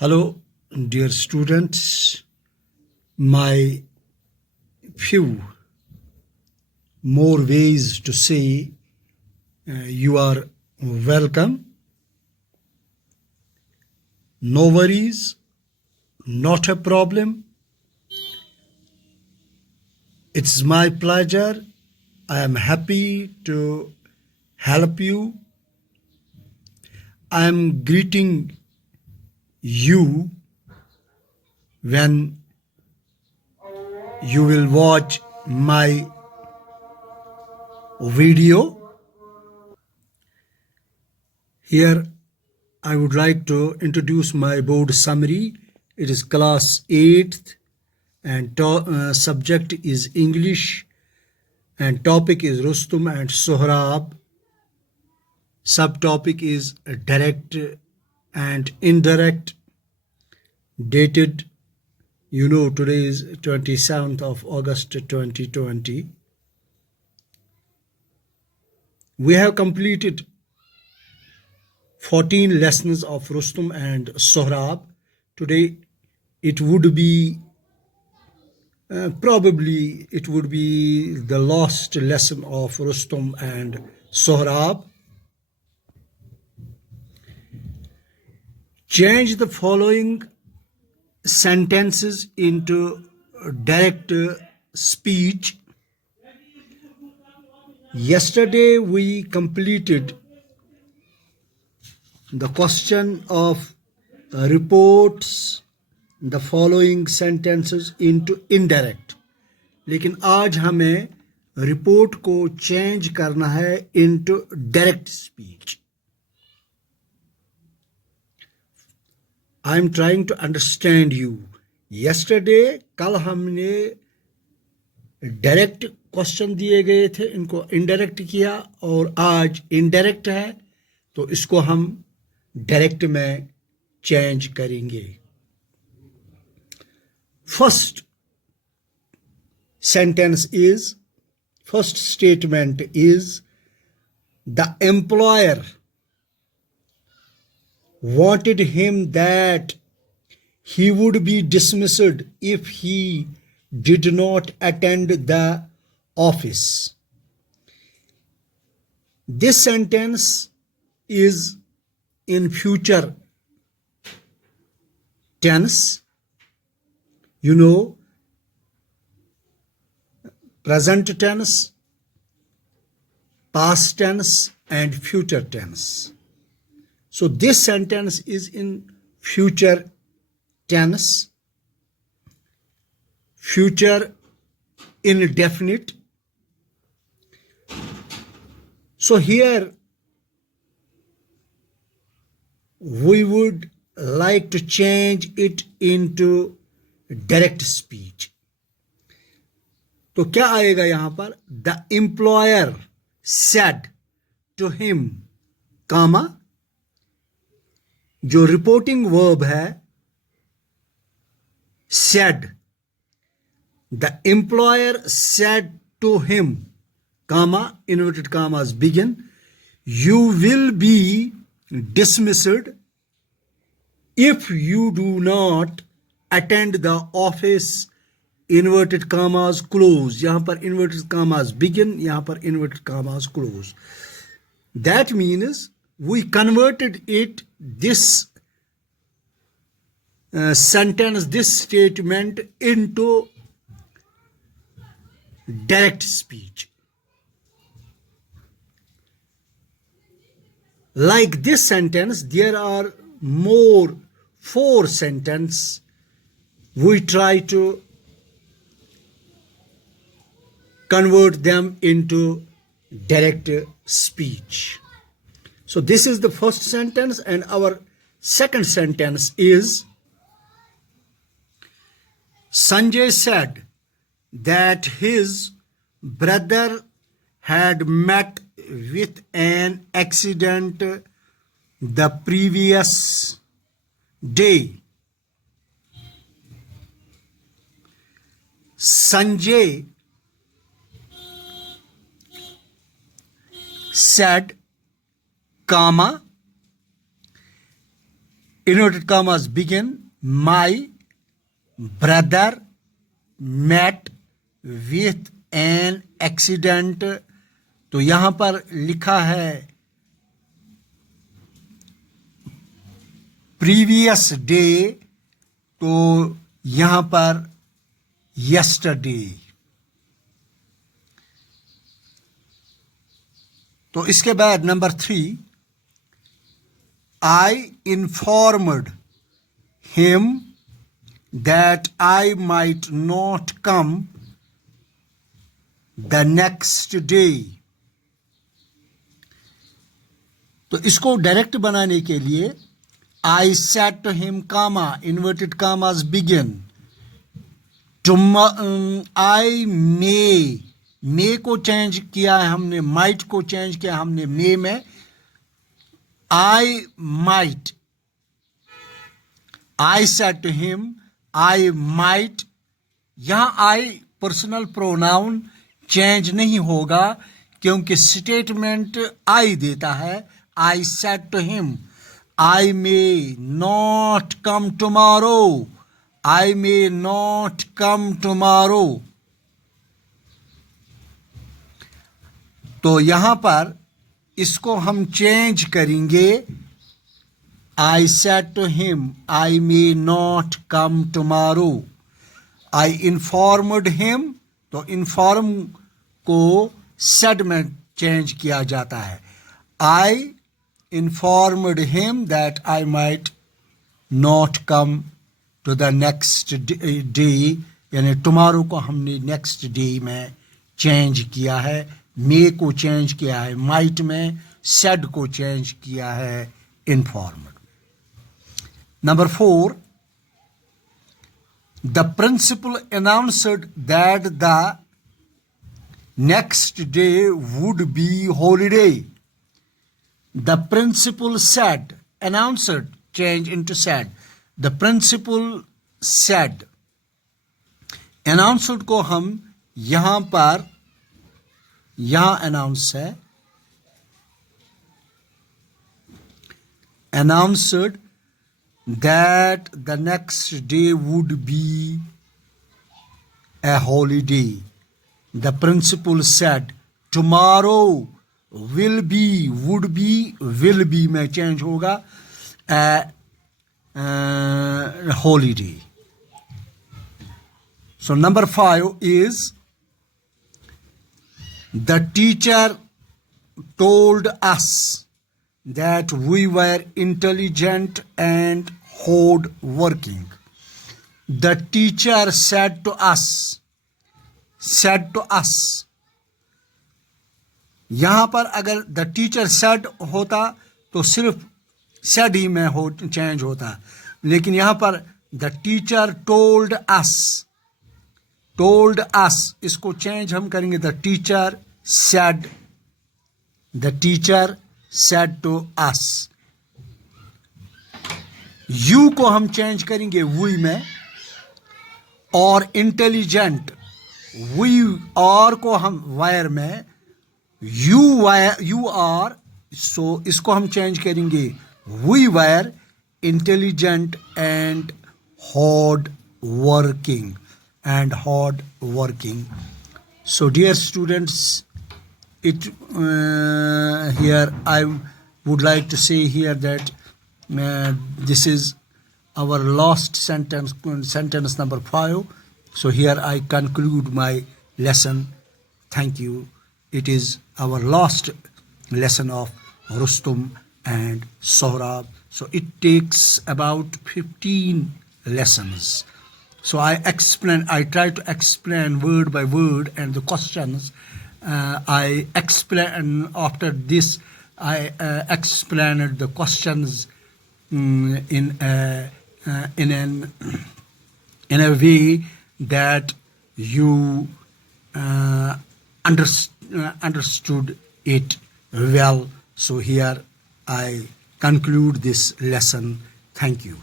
Hello, dear students. My few more ways to say you are welcome. No worries, not a problem. It's my pleasure. I am happy to help you. I am greeting you when you will watch my video. Here I would like to introduce my board summary. It is class 8th and subject is English and topic is Rustum and Sohrab. Subtopic is direct and indirect. Dated, today is 27th of August 2020. We have completed 14 lessons of Rustum and Sohrab. Today it would be probably it would be the last lesson of Rustum and Sohrab. Change the following sentences into direct speech. Yesterday we completed the question of reports the following sentences into indirect, लेकिन आज हमें report को change करना है into direct speech. I am trying to understand you. Yesterday कल हमने direct question दिए गए थे, इनको इनडायरेक्ट किया और आज इनडायरेक्ट है तो इसको हम डायरेक्ट में चेंज करेंगे. First statement is the employer wanted him that he would be dismissed if he did not attend the office. This sentence is in future tense. Present tense, past tense and future tense. So this sentence is in future tense, future indefinite. So here we would like to change it into direct speech. तो क्या आएगा यहां पर? The employer said to him, comma, जो reporting verb है said. The employer said to him, comma, inverted commas begin, you will be dismissed if you do not attend the office, inverted commas close. यहाँ पर inverted commas begin, यहाँ पर inverted commas close. That means we converted this sentence, this statement into direct speech. Like this sentence, there are more 4 sentences. We try to convert them into direct speech. So this is the first sentence, and our second sentence is Sanjay said that his brother had met with an accident the previous day. Sanjay said, comma, inverted commas begin, my brother met with an accident. तो यहां पर लिखा है previous day, तो यहां पर yesterday. तो इसके बाद number 3, I informed him that I might not come the next day. तो इसको डायरेक्ट बनाने के लिए I said to him, comma, inverted commas begin. I may को चेंज किया है हमने, might को चेंज किया हमने may में. I might, I said to him, I might. यहां I पर्सनल प्रोनाउन चेंज नहीं होगा क्योंकि स्टेटमेंट I देता है. I said to him, I may not come tomorrow. I may not come tomorrow. तो यहां पर इसको हम चेंज करेंगे. I said to him, I may not come tomorrow. I informed him, तो inform को said में चेंज किया जाता है. I informed him that I might not come to the next day. यानी tomorrow को हमने next day में चेंज किया है, may को चेंज किया है might में, said को चेंज किया है informed. Number 4, the principal announced that the next day would be holiday. The principal said, announced change into said. The principal said. Announced को हम यहां पर, यहां announce है, announced that the next day would be a holiday. The principal said, tomorrow will be, would be, will be में change होगा, a holiday. So number 5 is, the teacher told us that we were intelligent and hard working. The teacher said to us, said to us. यहां पर अगर the teacher said होता तो सिर्फ said he में हो चेंज होता, लेकिन यहां पर the teacher told us, told us, इसको चेंज हम करेंगे the teacher said, the teacher said to us. You को हम चेंज करेंगे वी में, और इंटेलिजेंट, वी और को हम वायर में, यू आर, सो इसको हम चेंज करेंगे we are intelligent and hard working, and hard working. So dear students, it here I would like to say here that this is our last sentence, sentence number 5. So here I conclude my lesson. Thank you. It is our last lesson of Rustum and Sohrab. So it takes about 15 lessons. So I try to explain word by word, and the questions I explain. After this, I explained the questions in a way that you understood it well. So here I conclude this lesson. Thank you.